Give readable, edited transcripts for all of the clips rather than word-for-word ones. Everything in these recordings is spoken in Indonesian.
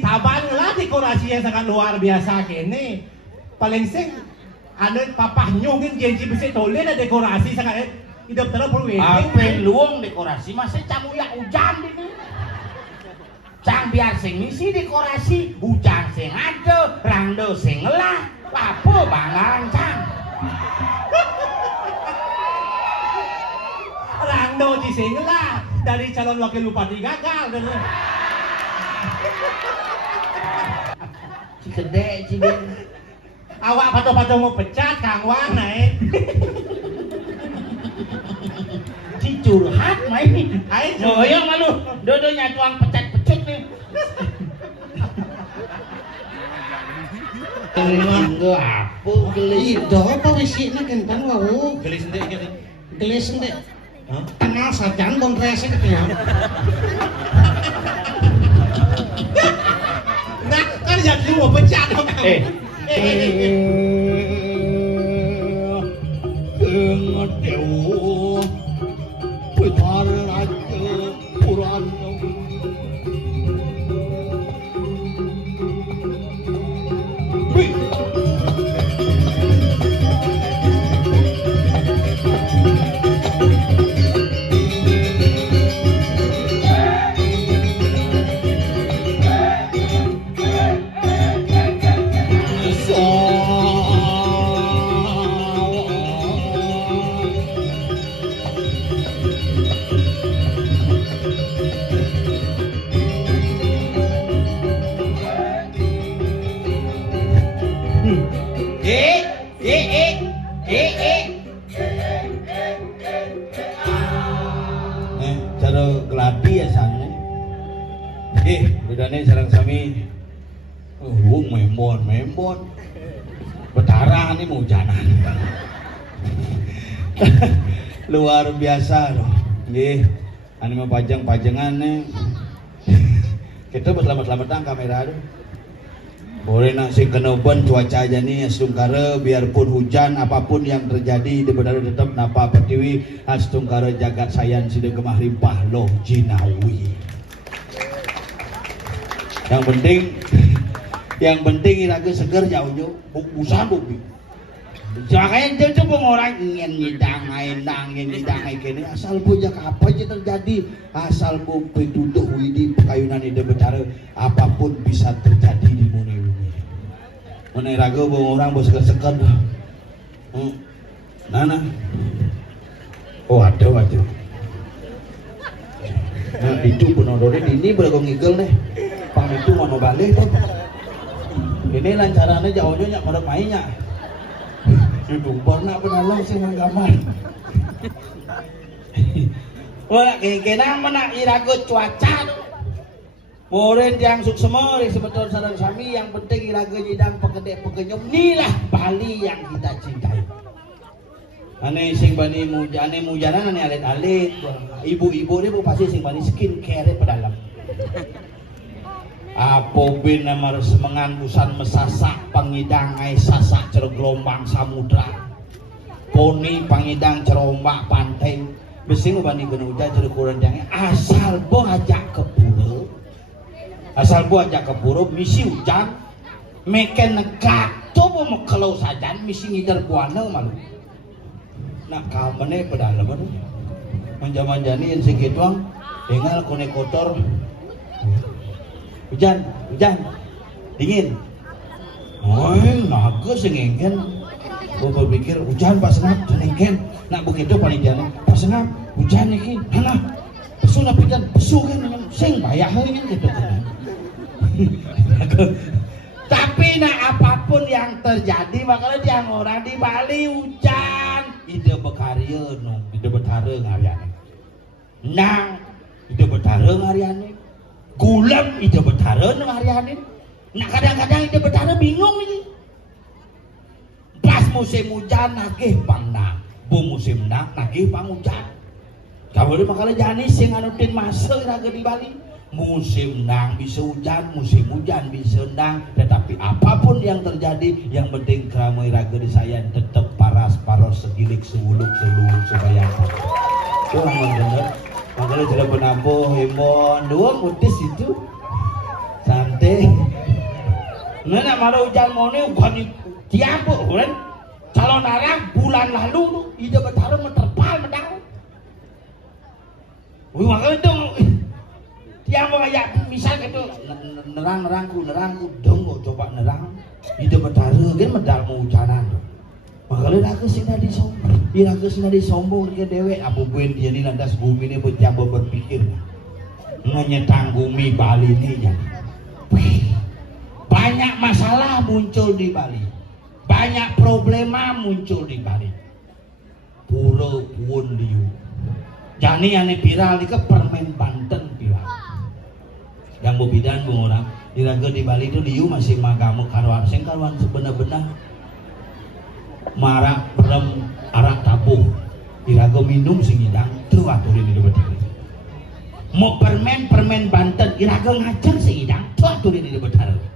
Taban lah dekorasi yang sangat luar biasa kini. Paling sing ada papahnyungin janji besi toleh na dekorasi sangat hidup terus perwedding. Apa luang dekorasi masih camu ya hujan ini. Cang biar sing ngisi dekorasi hujan sing ada, rando sing ngelah, apa bangang cang. Rando di sing ngelah dari calon wakil bupati gagal. Gede cigen. Awak pato-pato mau pecat Kang Wan naik. Ci curhat main. Ayo Yo malu. Dodonya tuang pecat-pecut nih. Enggak apa geli. Ido apa wisine kentang wau. gelis ndek kene. Gelis ndek. Tengah sajan kon rese ketemu. Nah, kan jadi mau pecat dong. Ngedewo putar aja puran. Cara geladi ya sana. Bedane sareng sami. Membon. Betara ini mau hujanan. Luar biasa loh. Nggih. Ane mah pajang-pajangan nih. Kita berselamat-selamatan kamera aduh. Boleh nak sing kenoban cuaca aja nih astungkara biarpun hujan apapun yang terjadi di benar tetap napa pertiwi astungkara jagat sayan sida gemah rimpah loh jinawi. Yang penting iraga seger jauh-jauh busa bubi. Makanya dia coba orang ingin nyidang kene asal bujak apa aja terjadi asal bu petuduh widi pekayunan ide betara apapun bisa terjadi di mune. Mana raga bang orang bos seker. Nana. Oh ada. Nah itu penontonnya ini beragam ngigel nih. Pang itu mau balik tuh. Ini lancarannya jauh-jauh nyak pada mainnya. Duduk pernah penolong sih manggamar. Wah kena mana iraga cuaca tuh. Moren yang suksema sebetulnya sareng sami yang penting iraga nyidang pegede-pegenyum inilah Bali yang kita cintai. Ane sing bani mujanan ane alit-alit. Ibu-ibu ini pasti sing bani skincare pedalam. Apo bin nama semengan usan mesasak pangidang ai sasak cerok gelombang samudra. Poni pangidang cerombak pantai. Besi ngubani genuja cerok kurandangnya asal boh ajak ke pura. Asal gua ajak ke pura misi hujan meken negak coba mau kalau saja misi ngidar buana malu nak kamane pedalam aduh manjaman-jani yang segituang dengar kone kotor hujan dingin naga sengengken gua berpikir hujan pas senap sengengken nak begitu panitianya pas senap hujan ini hana pesu napikan pesu kan sing bayah kan gitu tapi nah apapun yang terjadi makanya yang orang di Bali hujan ide bekarya no ide betara ngariane nang ide betara ngariane gulam ide betara ngariane nah kadang-kadang ide betara bingung ini pas musim hujan nagih pangnang bu musim nang nagih pang hujan kamu makanya jani sing anutin masa raga di Bali musim nang bisa hujan, musim hujan bisa nang, tetapi apapun yang terjadi, yang penting keramai raga di saya tetap paras segilik sewuluk seluruh supaya itu orang mendengar makanya sudah penampuh himon dua mutis itu santai Nana malah hujan mau nih bukan diambil, kan? Calon arang bulan lalu tuh ide bertaruh meterpal medang. Wih makanya dong, diambil kayak misal gitu nerangku dong coba nerang ide bertaruh kan medal mau hujanan. Makanya aku sih tadi sombong, ke dewe apa buen dia ni landas bumi ni berjaba berpikir menyetanggumi Bali ni ya. Banyak masalah muncul di Bali, banyak problema muncul di Bali. Pura pun liu. Jani ane viral ni ke permen Banten viral. Yang bebidan bung orang, diraga di Bali itu liu masih magamu karuan, sing karuan sebenar-benar marak perem arak tabuh. Diraga minum sing hidang, terus aturin di debat ini. Mau permen Banten, diraga ngajak sing hidang, terus aturin di debat ini.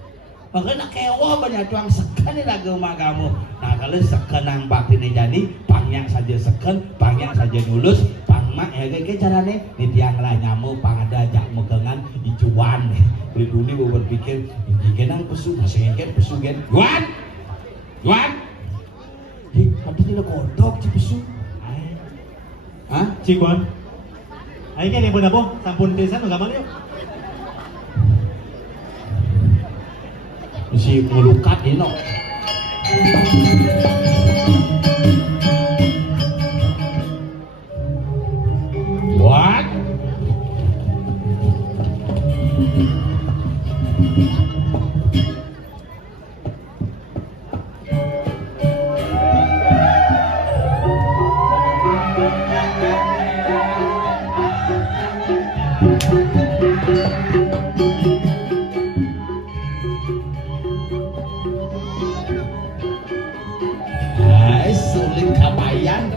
Makanya kewa banyak tuang sekan ni lagu magamu. Nah kalau sekan ang bakti ni jadi pangnya saja sekan, pangnya saja nulus, pangmak ya kayak carane ni tiang lah nyamu pangada jak megangan icuan. Beli dunia berpikir ini genang pesu, masih ngengket pesu gen. Yuan, tapi dia kodok ci pesu. Hah? Cikwan. Ayo kan yang benar sampun desa nu gamal yuk. Si melukat ini no. What? Sulit kabayan.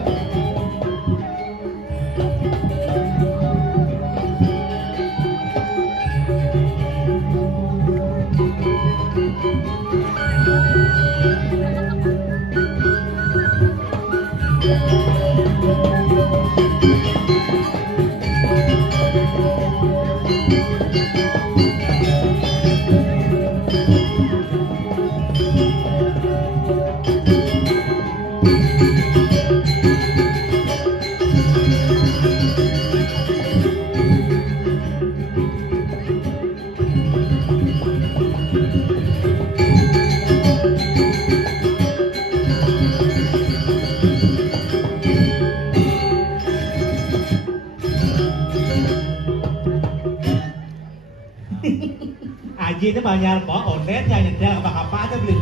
Aji itu banyak bawa onet yang nyetel apa-apa aja beli.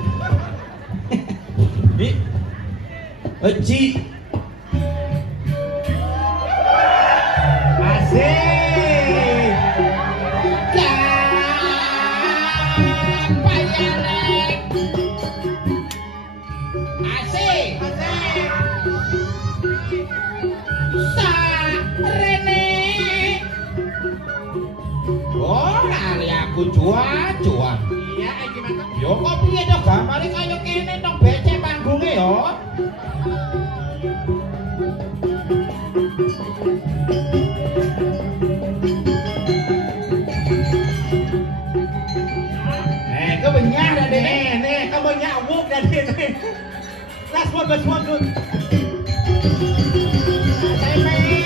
Ni Eci Asik. Asik cuan. Iya, gimana? Yo kok piye to gambare kaya kene tong becek panggunge yo. Kebenyah dah deh. Nih, kamu nyawuk dari ini. Last one. Saya main.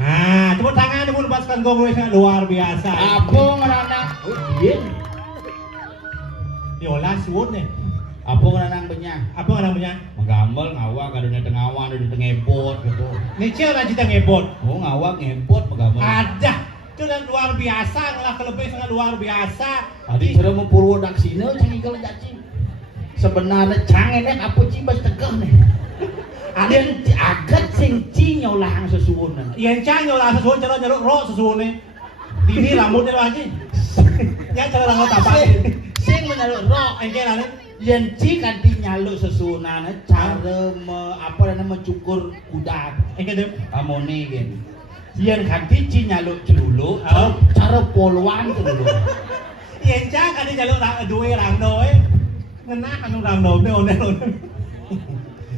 Nah, tepuk tangan dulu lepaskan gongnya sangat luar biasa. Apa ngerana? Iya. Yola suwun nih. Apa ngerana benyah? Apa nggak namanya? Menggambel ngawak kadone teng awan ada teng ngepot gitu. Nicil aja kita ngebot. Oh ngawak ngepot menggambel. Ada. Itu dan luar biasa, ngalah kelebihan sangat luar biasa. Tadi sudah mempurwodaksina cang ikel jaci. Sebenarnya cangenek apa cibas tegah nih. Ada agak sing cinyolah sesuwunan. Yang canyo lah sesuatu cara nyaruk roh sesuatu nih. Ini rambutnya lo aja. Ya cara rambut apa? Sing menyaluk roh Engke lah nih. yang jika dinyaluk sesunan cara apa namanya mencukur kuda Engke deh. amone gitu. Yang kanti nyaluk celulu cara poluan celulu. Yang cang kan dia jalur dua orang doy. Ngena kan orang doy ne one.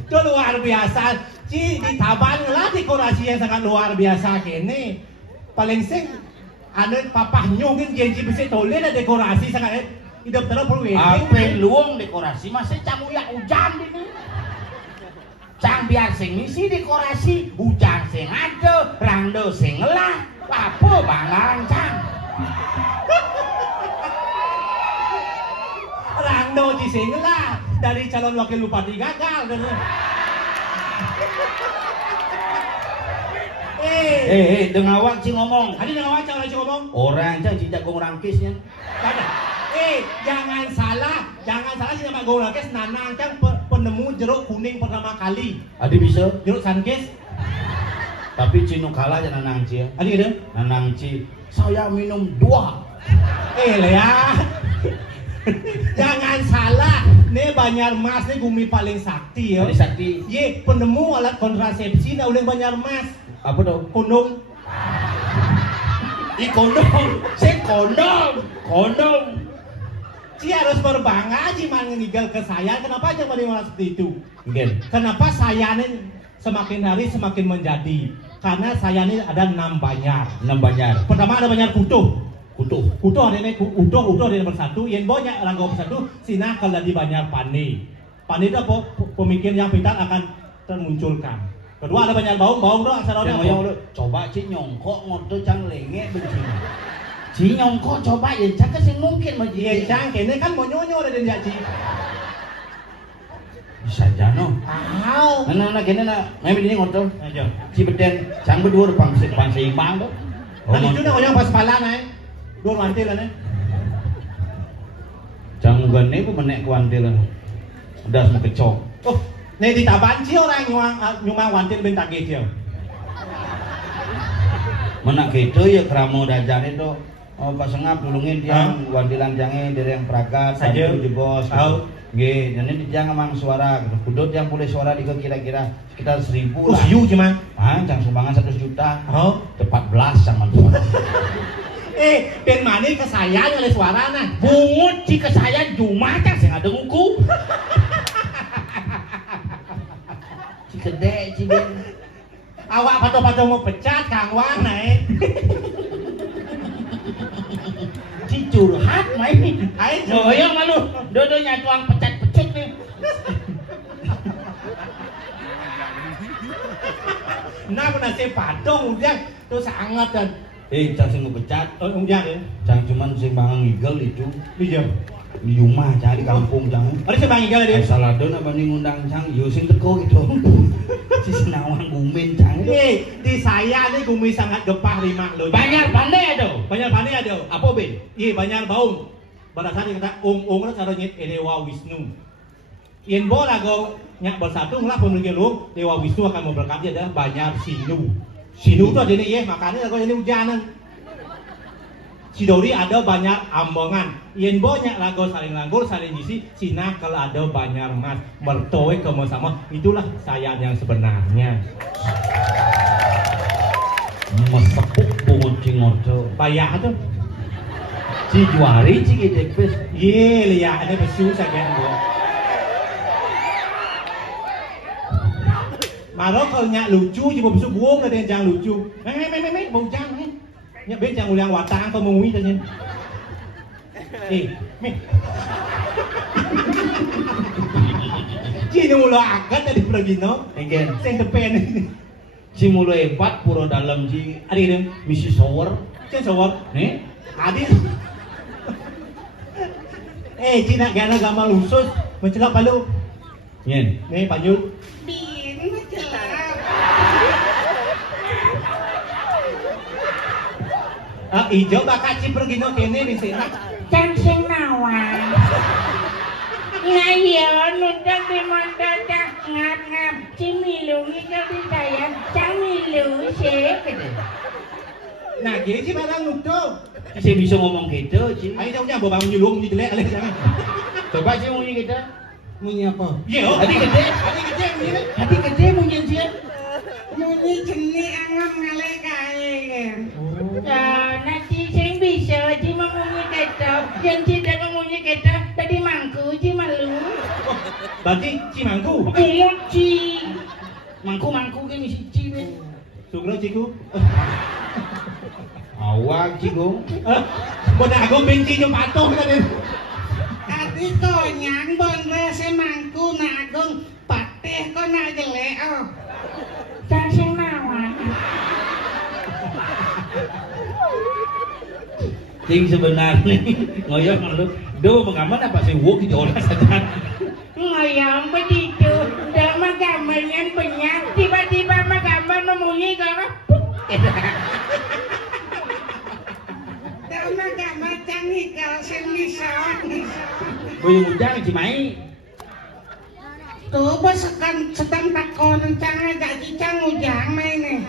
Itu luar biasa. Ci di Taban lah dekorasi yang sangat luar biasa kene. Paling sing anu papah nyungin janji besi tole ada dekorasi sangat hidup terus perlu Apa luang dekorasi masih camu ya hujan ini. Cang biar sing misi dekorasi hujan sing ada, rando sing ngelah. Apa bang cang? Rando di sini lah dari calon wakil bupati gagal. Dengawak ci ngomong. Ada yang wajar lagi ngomong. Orang cang ci jago rangkisnya. Ada. Jangan salah sih nama gue lagi Nanang cang penemu jeruk kuning pertama kali. Adi bisa. Jeruk sankes. Tapi Cino kalah ya Nanang Ci ya. Adi ada. Nanang Ci, saya minum 2. Ya. Jangan salah, nih Banjarmas nih bumi paling sakti ya. Paling sakti. Ye, penemu alat kontrasepsi na uling Banjarmas. Apa dong? Kondom. Kondom. Ci harus berbangga Ci man meninggal ke saya. Kenapa aja pada malah seperti itu? Mungkin. Kenapa saya nih semakin hari semakin menjadi? Karena saya ini ada 6 Banjar. 6 Banjar. Pertama ada Banjar Kutuh. Kutuh Ada ini utuh ada nomor 1. Yang banyak orang nomor 1 sina kalau di Banjar Pani. Pani itu pemikir yang pintar akan termunculkan. Kedua ada Banjar Baung doang asal coba Ci nyongkok ngoto cang lenge begini. Ci nyongkok coba ya cang sing mungkin mah Iya cang kene kan mau nyonyo ada dia Ci. Bisa jano. Tahu. Nah kene na, mami ini ngoto. Aja. Ci beden cang berdua pang seimbang tuh. Nah itu nak yang pas pala naik. Dua mantil lah nih. Cang gane pun menek kuantil. Udah semua kecok. Oh, nih di Taban sih orang nyuma wantil bentak gitu. Mana gitu ya keramo dajar itu. Oh pas ngap dulungin tiang wantilan jange dari yang peragat saja di bos. Tahu. Nggih, jadi di tiang emang suara. Kudut yang boleh suara di kira-kira sekitar 1000 Oh, lah. siu cuman. Cang sumbangan 1 juta. Oh. 14 sama suara. Ben mani ke saya oleh suara nah. Bungut ci ke saya cuma cang sing ada nguku. Ci gede ci ben. Awak pato-pato mau pecat Kang Wang naik. Ci curhat mai. Ayo. Goyang malu. Dodonya tuang pecat-pecut nih. Nah pernah saya patung udah tuh sangat dan Cang sing ngepecat. udah ya. Cang cuman sing bangang ngigel itu. Iya. Di rumah cang di kampung cang. Ada saya bangi gala dia. Saladon apa nih ngundang cang, yo sing teko gitu. Si Senawang Bumin cang itu. Di saya nih gumi sangat gepah lima loh. Banyak pandai ada. Banyak pandai ada. Apa Ben? Iya banyak baung. Pada dia kata ong lah cara nyet Dewa Wisnu. Yen bo lagu nyak bersatu lah pemilik lu Dewa Wisnu akan memberkati adalah banyak sinu. Sinu itu ada nih ya makanya lagu ini hujanan. Sidori ada banyak ambongan. Yen bo nyak lagu saling langgur saling isi. Cina kalau ada banyak mas mertoe sama-sama itulah saya yang sebenarnya. Mesepuk bungut cingoto. Bayar tuh. Ci juari ci gedepes. Iya lihat ada besu saya gua. Marok kalau nyak lucu cuma besu buông ada yang jangan lucu. Bông jangan nih. Nyak bên jangan ulang watang atau mengui tanya. Ci mulu agak tadi pergi no. Again. Sing depan ini. Ci mulai hebat puro dalam ci. Adi deh. Misi shower. Cen sawar. Nih. Adi. Cina gana gamal usus mencelak palu. Nyen. Nih Panjul. Ijo bakal ci pergi no kene di sini. Cang sing nawang. Ngayo nudak di mondok ngap-ngap cimilu ngikau di saya cang milu sih. Nah, gini sih barang nuduh. Saya bisa ngomong gitu, Ci. Ayo jauhnya bawa bangun nyulung di jelek alih jangan. Coba Ci ngomongnya gitu. Munyi apa? Iya, Hati gede. begini. Hati gede munyi Ci. Munyi geni angam ngalek kae. Nanti sing bisa ci memunyi ketok, yang tidak memunyi ketok tadi mangku ci malu. Berarti Cimangku. Bungut ci. Mangku ki misi ci we. Sugro Ciku. Awak Cigung. Bodak Agung benci yo patuh tadi. Ati to nyang bon re semangku nak agung patih kok nak jelek oh. Cang sing nawan. Cing sebenarnya ngoyong lu. Do pengaman apa sih wuk di olah saja. Ngayang begitu. Udah magamannya banyak. Tiba-tiba magaman memunyi kok. Dak nak macam ikal sing misal. Buyung ujang Cimai. Tuh bos sedang takon cang agak cicang ujang main.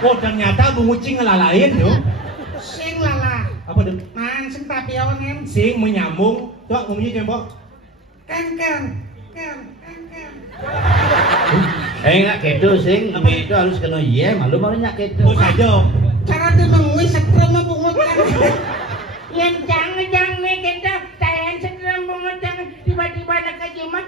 Oh ternyata bungu cing ngelalain yo. Sing lala. Apa deh? Man sing tapionen. Sing menyambung. Tuh bunyi tembok. Kan. Enggak kedo sing, itu harus kena iya, malu nyak kedo. Oh saja. Cara tu nunggu setrum bungut kan. Yang jang nih kita tahan sedang bungut yang tiba-tiba nak kejimat.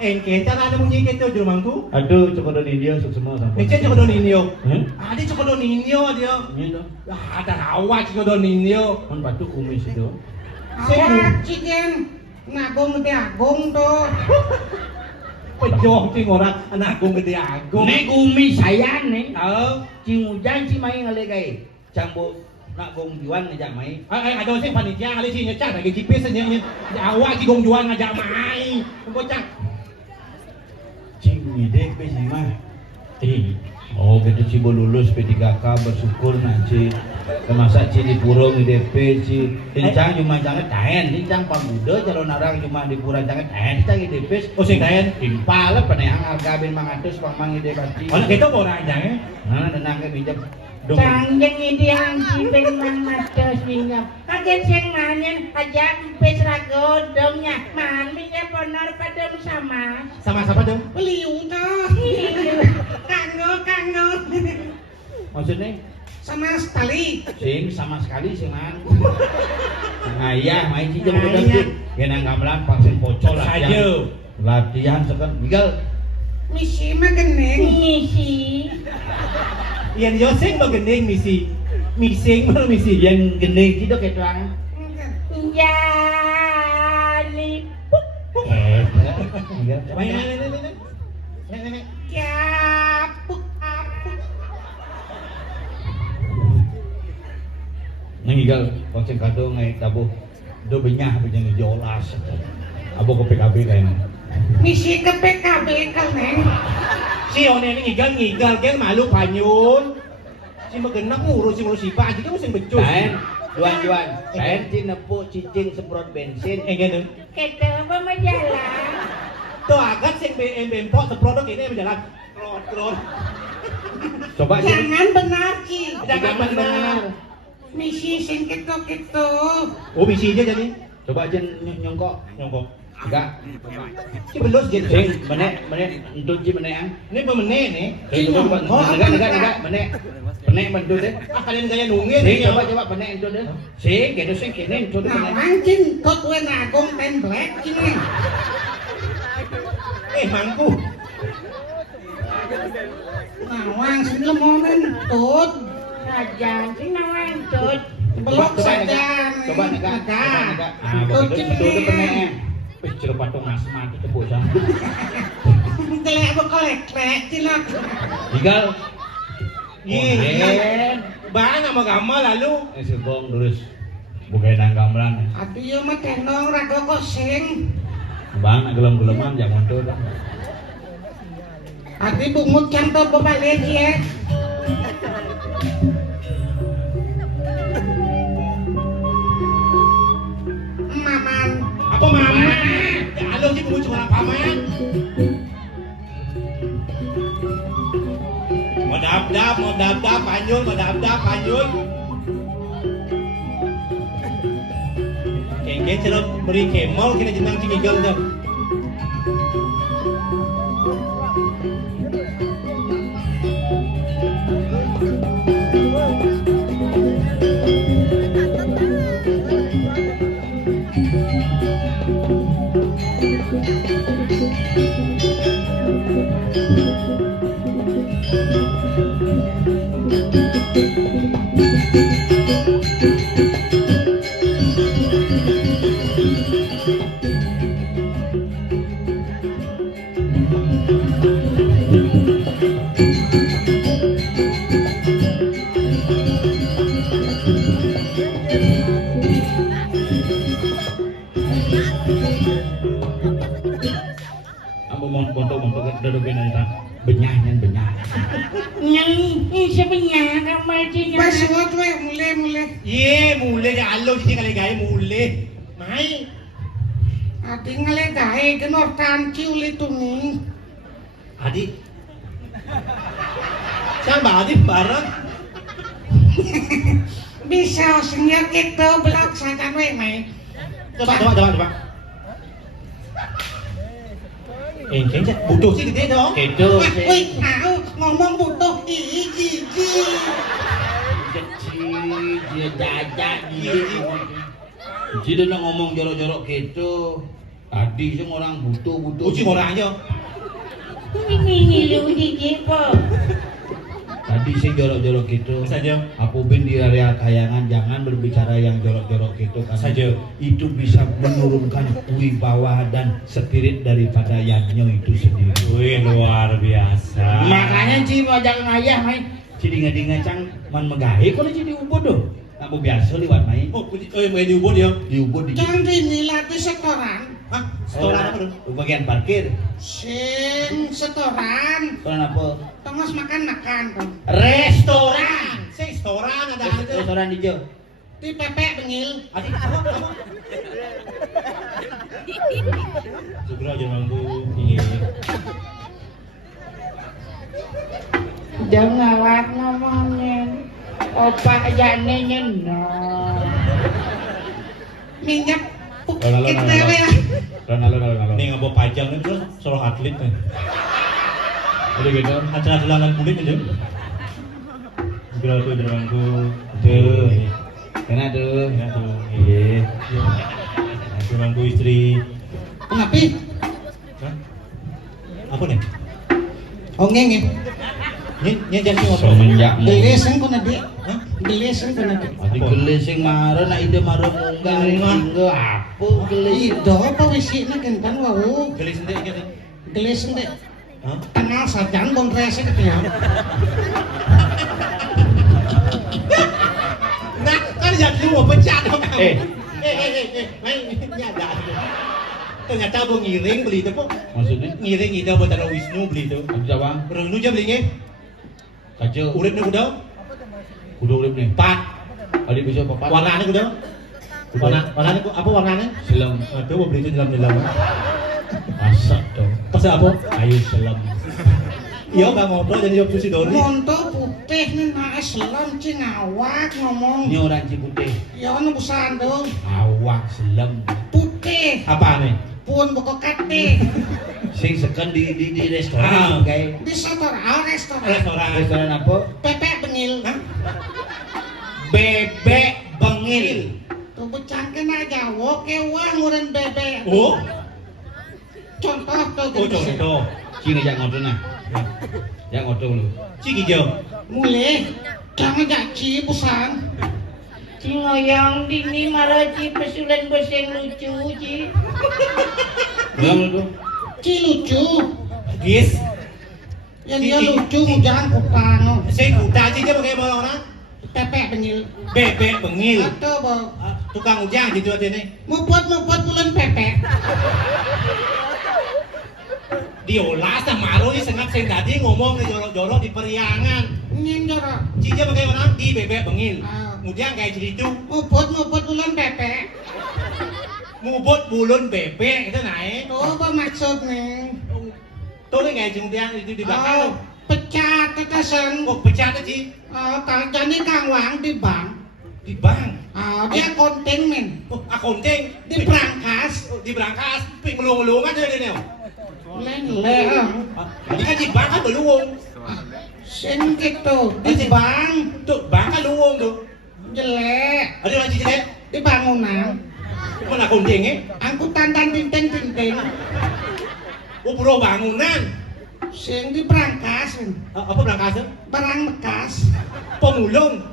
Engke cara ada bunyi gitu di rumahku. Aduh, cokodon India sok semua sampai. Ece cokodon Inyo. Hmm? Ada cokodon Inyo dia. Ini dong. Ada awak cokodon Inyo. Kan batu kumis itu. Awak ciken ngagung gede agung tuh. Pejong cing orang anak agung gede agung. Nek kumis saya nih. Tahu? Cing ujang Cimai ngalegai. Cambo nak gong juan ngajak mai. Ada sih panitia kali sih nyecah lagi GPS aja awak si gong jual ngajak main. Bocah. Cing ide pe sih mah. Oh gitu Cibo lulus P3K bersyukur nanti kemasa Ci di Puro IDP Ci Cincang cuma jangan tahen Cincang Pamuda calon orang cuma di Pura jangan tahen Cincang IDP Oh sing tahen impala peneang harga bin mangatus pamang ide pasti oh gitu orang jangan nah nenang ke pinjam Cang yang ini anji ben mangatos pinjam. Kaget sing manyen aja pes ragodongnya. Man minyak ponor padam sama. sama siapa dong? Liung tuh. Kanggo. maksudnya Sama sekali. sing sama sekali sing man ayah main Ci jam udah genang gamelan vaksin pocol latihan sekan tinggal Misi mah geneng. Misi. Yang Yoseng bagendeng misi mising mana misi yang gede gitu kayak tuang Jali. Main Capuk. Nanggal konsep kado ngai tabu do benyah benyang jolas abo ke PKB kayaknya Misi ke PKB kaleng. si one ini ngigal kan malu panyun si magenak ngurus si Pak aja kan mesti becus lain juan lain ci nepuk cicing semprot bensin gitu Kita berjalan. tuh agak sing BM tok seprotok ini berjalan krot coba ci Jangan benar Ci. jangan benar Misi sing keto. oh misi aja jadi coba aja nyongkok enggak si belus gitu sing menek entut ci menek ini pemenang nih enggak menek mentut deh kalian gaya nungin sing coba menek entut deh sing gitu sing kene entut Nah, menek mancing kok gue nagong templek ini. mangku Nawang sing lemonen tut. Sajang sing nawantut. Belok saja. coba negak ah Tut begitu betul menek picir patung asma itu tepuk sama Kelek apa kelek cilak. tinggal iya bang sama gamal lalu segong terus bukan nang gamelan Aduh yo mah tenong rago kosing. bang gelem-geleman jangan tuh Ati bungut canto bebalik ya. Maman. apa mama halo sih bungu cuma paman mau dap panjul kengke cerut beri kemol kena jenang cingigel tuh duduk nanti benyahnya benyah. Yang sebenarnya kamar cinya. Basuot we mulai. Ye, mulai ya Allah sih kali gaya mulai. Mai. Adi ngale gawe kenor kanci uli tumi. Adi. Sama Adi bareng. Bisa senior kita belak sakan we mai. Coba. Enceng sih, butuh sih gede dong. Itu Wih, tahu ngomong butuh gigi. kecil dia jajan dia. Jadi dia ngomong jorok-jorok gitu. Tadi sih orang butuh. Uci orang aja. Ini lu gigi po. Tadi sih jorok-jorok gitu. Saja. Aku bin di area kayangan jangan berbicara yang jorok-jorok gitu karena Saja. itu bisa menurunkan wibawa dan spirit daripada Yanyo itu sendiri. Wih, luar biasa. Makanya Ci ngajak ngayah main. Ci ngacang man megahe kalau Ci di ubud doh. Aku biasa liwat main. Oh, main di ubud ya? Di ubud di. Jangan dinilati setoran. Hah? Setoran apa dong? Bagian parkir. Sing setoran. Setoran apa? Tengos makan tuh. Restoran. Restoran ada aja. Restoran hijau. Di pepek bengil. Adik apa? Segera aja mangku ini. Jangan ngawak ngomongin. Opa jane nyenno. Minyak Lalu. kita we. Ini ngabok pajang nih terus seluruh atlet nih. Udah gitu. Acara-acara kulit aja. Segera tuh aja mangku. Tuh. Kena tuh. Ya tuh. Iya. Aku mangku istri. Kenapa? Hah? Apa nih? Ongeng ya. Ini jangan ngobrol. Semenjak Gelesen kono Dik. Hah? Gelesen kono Dik. Adi gelesing marah nak ide marah munggah hingga apa gelesing. Ido apa wisine kentan wau. Gelis sendiri gitu. Gelesen Dik. Hah? Kenal sajan bon rese ketemu. Nah, kan jadi mau pecat dong. Eh. Main nyadar. Ternyata abang ngiring beli itu kok. Maksudnya? Ngiring ide buat ada Wisnu beli itu. Ada Jawang. Orang nu aja belinya. Kacau. Urip nih udah. Udah urip nih. Pat. Adi bisa apa? Warnanya udah. Warnanya apa warnanya? Selam. Aduh, mau beli itu dalam. Masak dong. Pas apa? Ayo selam. Iya bang ngobrol jadi jawab si Dori. Monto putih nih naik selam cing awak ngomong. Ini orang Ciputih. Ya ono busan dong. Awak selam. Putih. Apa nih? Pun buku kate. Sing seken di Ah. restoran kayak. Di restoran. Restoran. Restoran apa? Pepek bengil. Hah? Bebek bengil. Tuh becangkeun aja woke wah nguren bebek. Oh, Contoh tuh oh contoh. Sini jangan ngotot nah. Jangan ngotot lu. Ciki jauh. Mulai jangan jaci busan. Si ngoyong dini malah ci pesulan boseng lucu ci. Belum lu. Ci lucu. Gis. Ya dia lucu jangan kutano. Saya kuda aja dia pakai bola orang. Pepek bengil. Bebek bengil. Atau bang. Tukang ujang gitu aja nih. Mupot bulan pepek. Diolah sama Maro ini sengat saya tadi ngomong nih jorok-jorok di periangan. Ini jorok. Cica pakai orang di bebek bengil. Ah. Kemudian kayak jadi itu Mupot bulan pepek. mubut bulun bebek itu naik. Tuh apa maksudnya? Tuh nih kayak kemudian itu di belakang. Oh, pecat tetesan. Oh pecah tuh Ci. Jadi Kang Wang di bank. Di bank. Dia konting men. Oh akunting. Di brankas. Oh, di brankas. Ping melung-melungan tuh ini. Lele. Jadi kan di bank kan belung. Sing gitu. Di bank. Tuh bank kan luwung tuh. Jelek. Ada lagi jelek. Di bangunan. Mana akuntingnya? Angkutan dan tinting-tinting. Oh bro bangunan. Sing di brankas. Apa brankas? Barang bekas. Pemulung.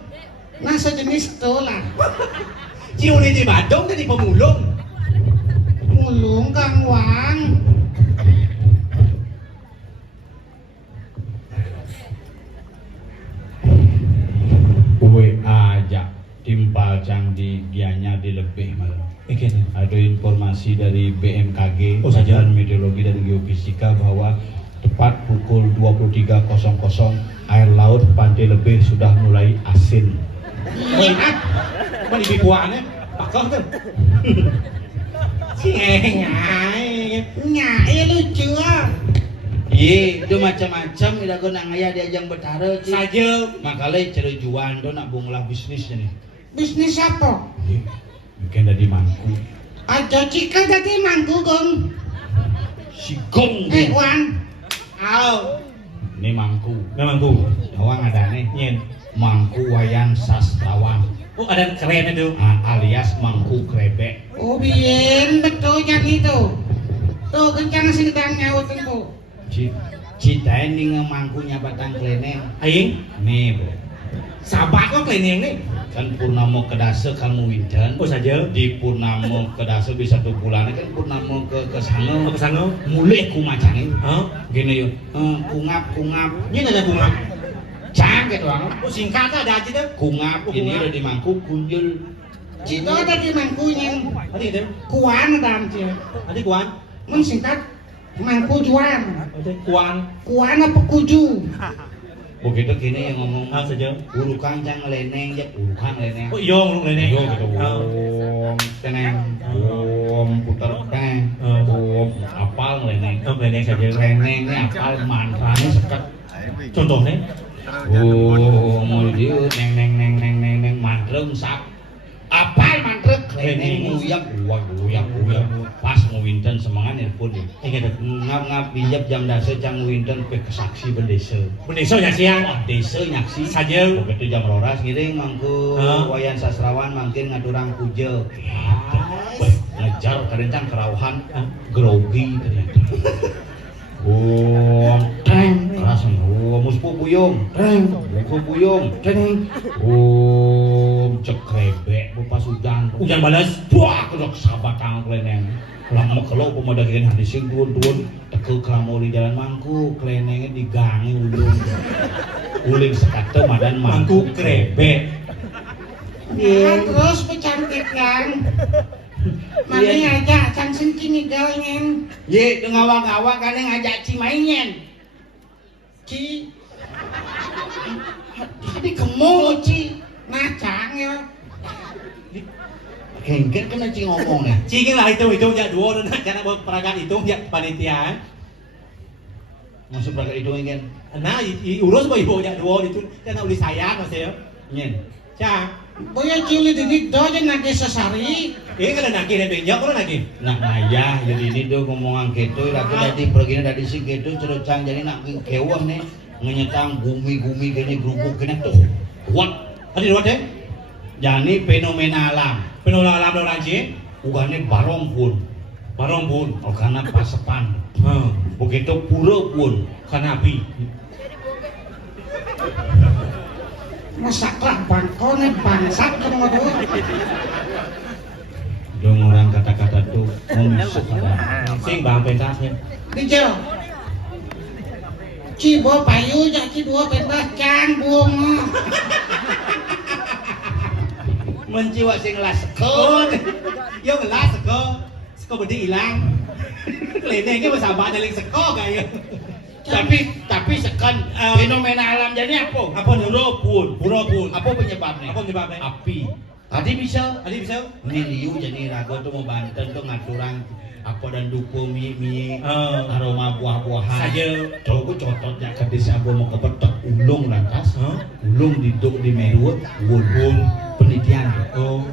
Nah sejenis itu lah. Ciuni di Badung dan di pemulung. Mulung Kang Wang. aja timpal candi gianya dilebih malam. Ada informasi dari BMKG Oh, saja. dan meteorologi dan geofisika bahwa tepat pukul 23.00 air laut Pantai Lebih sudah mulai asin. Melihat, mana ibu buahnya, pakoh tuh. Nyai lucu ah. Iya, itu macam-macam tidak kena ngaya diajang betara cik. Saja. Makanya cerujuan tuh nak bungulah bisnisnya nih. Bisnis apa? Iya, mungkin dari mangku. Aja cika jadi mangku gong. Si gong. Wan. Au. Ini mangku. Memang ku. Awang ada nih. Nyen. Mangku wayang sastrawan. Oh ada keren itu. Alias mangku krebek. Oh bien betul yang itu. Tuh kencang sedang nyaut itu. Citain nih mangkunya batang kleneng. Aing. Nih bro. Sabar kok keliling nih. Kan purnama kedasa kamu winten. Oh saja. Di purnama kedasa bisa 1 bulan kan purnama ke sana. Mau ke sana? Mulai ku macane. Hah? Gini yuk. Kungap. Ini ada bunga. Cang gitu ang. Oh singkat ada aja tuh. Kungap ini udah di mangku kunjul. Cito ada di mangkunya. Adi itu. Kuan ada amci. Adi kuan. Mensingkat mangku juan. Adi kuan. Kuan apa kuju? Begitu gini yang ngomong. Ah saja. Ulu kancang leneng ya ulukan leneng. Oh iya lu nenek. Yo gitu. Teneng. Putar teng. Apal leneng. Oh nenek saja. Lenengnya apal mantranya sekat. Contohnya. Mau dia neng mantreng sak. Apal mantreng leneng uyap. Pas mau winten semangat nelpon ya. Ingat tuh. Ngap bijak jam dasar cang winten pe kesaksi bendesa. Bendesa ya siang. Wah, desa nyaksi Saja. begitu jam roras ngiring mangku wayan sastrawan mangkin ngaturang puja. Ngejar karencang kerauhan grogi ternyata. Treng keras muspu puyung treng cekrebek pas hujan balas. buah kedok sabatang kleneng lama kalau pemadakin hadis yang tuan teke kramoli jalan mangku klenengnya digangi uling sekate madan Mangku krebek. Nah, terus pecantik kan. Mami ngajak can sengkini galngen. ye ngawang-ngawang kan ngajak cimainyen Ci, tadi kemo ci ngacang ya. kengken kena ci ngomong nih Cingin lah itu ya dua dan karena buat peragaan itu ya panitia. masuk berangkat itu ingin Nah, urus boy ibu ya dua itu karena uli saya mas ya. nyen Cang, Boya cili didik doja nage sesari. ini kalau nagi rebenya kalau nagi. nak ngayah jadi ini tuh ngomongan gitu aku tadi pergi dari si gitu cerocang jadi nak kewang nih ngenyetang gumi kene gerubuk kene tuh kuat Adi dua deh. jadi fenomena alam Penolang alam orang Cing. ugane barong pun Barong pun. oh karena pasepan begitu pura pun Karena api. Masaklah bangkone bangsat kamu tuh. dong orang kata-kata tuh memisuk kata Sing bang pentasnya. Dijo. Cibo payu jak cibo pentas cang bunga. menciwa sing las Oh, yo ngelas seko bedi hilang. Lene ke bersama ada link seko kayak. tapi sekan fenomena alam jadi apa? Apa nih? Pura pun. Apa penyebabnya? Apa penyebabnya? Api. Tadi bisa. Tadi bisa? Ini liu jadi raga tuh mau Banten tuh ngaturang apa dan dupo mie aroma buah-buahan. Saja. Coba contoh ya ke desa gua mau kepetek ulung lantas. Ulung diduk di Merut, wulun penelitian. Oh,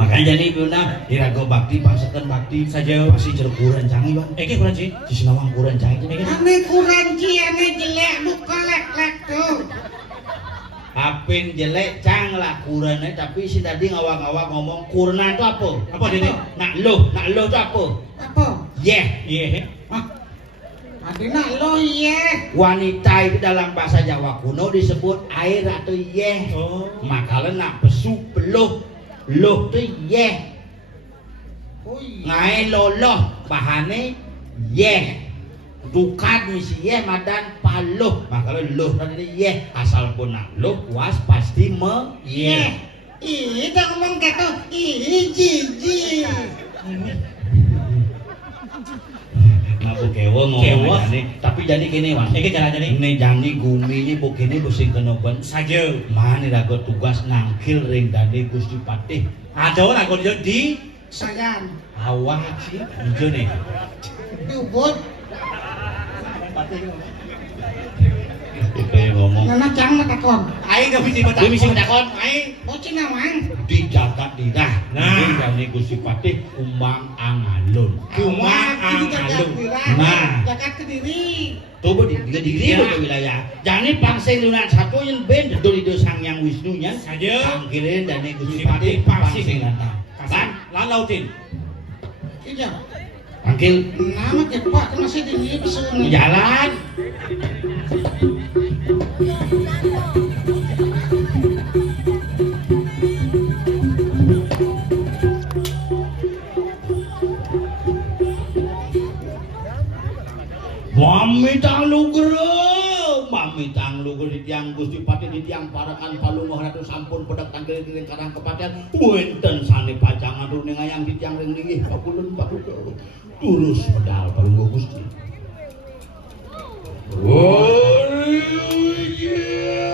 Makanya jadi biuna iraga bakti pasekan bakti saja. pasti jeruk kurang canggih bang. Eke kurang Cing. Di Sinawang kurang canggih. Ane kuranci ane jelek buka lek tuh. Apin jelek cang lah kurangnya tapi si tadi ngawang-ngawang ngomong kurna itu apa? Apa Dede? Nak lo itu apa? Apa? Yeh. Iya. Adina lo iya. Wanita itu dalam bahasa Jawa kuno disebut air atau yeh. Oh. Makanya nak besu peluh. Loh itu yeh. Oh iya. Ngai loloh bahane yeh. Dukat misi yeh madan paluh. Makanya loh tadi yeh asal pun nak loh puas pasti me Iya. yeh. Ih, dah ngomong gitu. Ih, jijik. Ngaku kewo Kewo. ngomong nih. Tapi tapi jadi kene Mas. Iki caranya nih. Ini jani gumi ini bukini busing kenoban Saja. mana lagu tugas nangkil ring dani Gusti Patih Ada lah kalau dia di Sayan, awak sih hijau nih diubut, itu yang ngomong nana jang matakon. aing gak bisa baca. dia bisa takon Aing Bocin namang, dijaga didah Nah. ini dani Gusti Patih umang angalun Umang ini jaga Alun. wira, Nah. jaga kediri. coba di diri Ya. ke wilayah jadi pangsing lunak satu yang ben dari Sang Yang Wisnunya Saja. sangkirin dani Gusti Gusti Patih Patih pangsing. pangsing lantar Kasan lan lautin. Iya, panggil nama kepak masih di pesun. jalan Mami tangluger di tiang Gusti Patih di tiang parakan palunguh ratu sampun pedak tangkil kiring karang kepatian wenten sane pajangan runing ayang di tiang ring linggih pakulun pakulun turus pedal palunguh Gusti. Oh yeah.